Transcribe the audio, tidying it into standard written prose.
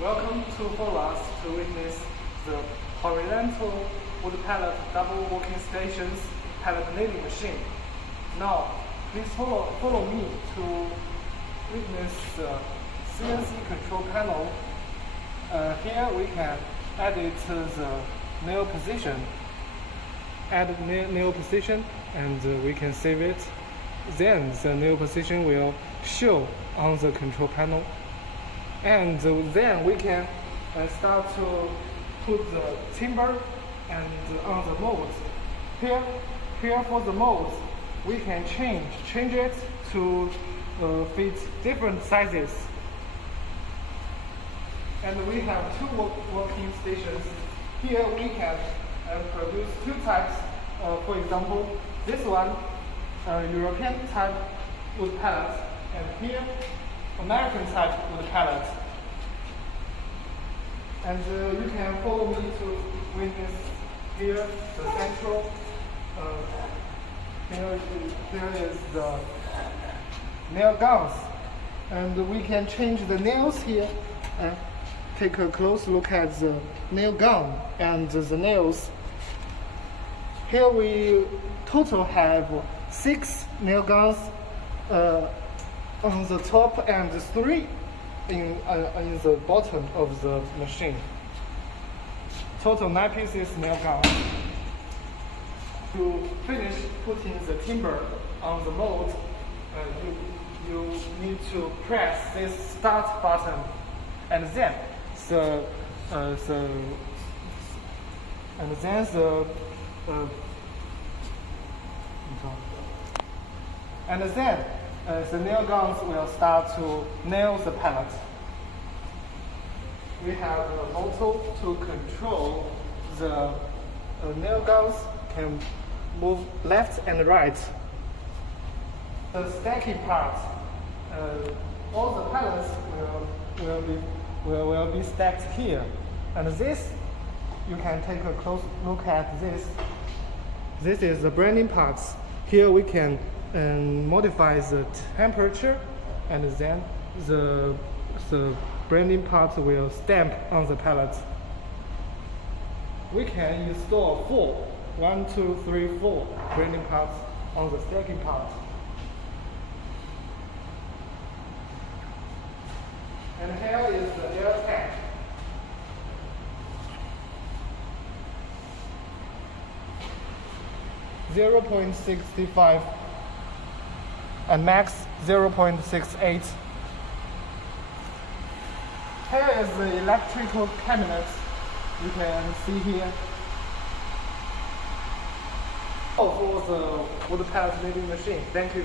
Welcome to follow us to witness the horizontal wood pallet double working stations pallet kneading machine. Now, please follow me to witness the CNC control panel. Here we can edit the nail position. Add nail position and we can save it. Then the nail position will show on the control panel. And then we can start to put the timber and on the molds. Here for the molds, we can change it to fit different sizes. And we have two working stations. Here we can produce two types. For example, this one, European type wood pallet, and here, American type wood pallet. And you can follow me to witness here the central. Here is the nail guns, and we can change the nails here. Take a close look at the nail gun and the nails. Here we total have 6 nail guns on the top and 3 in the bottom of the machine. Total 9 pieces nail gun. To finish putting the timber on the mold, you need to press this start button, and then the nail guns will start to nail the pallet. We have a motor to control the nail guns can move left and right. The stacking part, all the pallets will be stacked here. And this, you can take a close look at this. This is the branding parts. Here we can modify the temperature, and then the branding part will stamp on the pallet. We can install 4 branding parts on the stacking part. And here is the air tank. .65 and max 0.68. Here is the electrical cabinet. You can see here. For the wood pallet kneading machine. Thank you.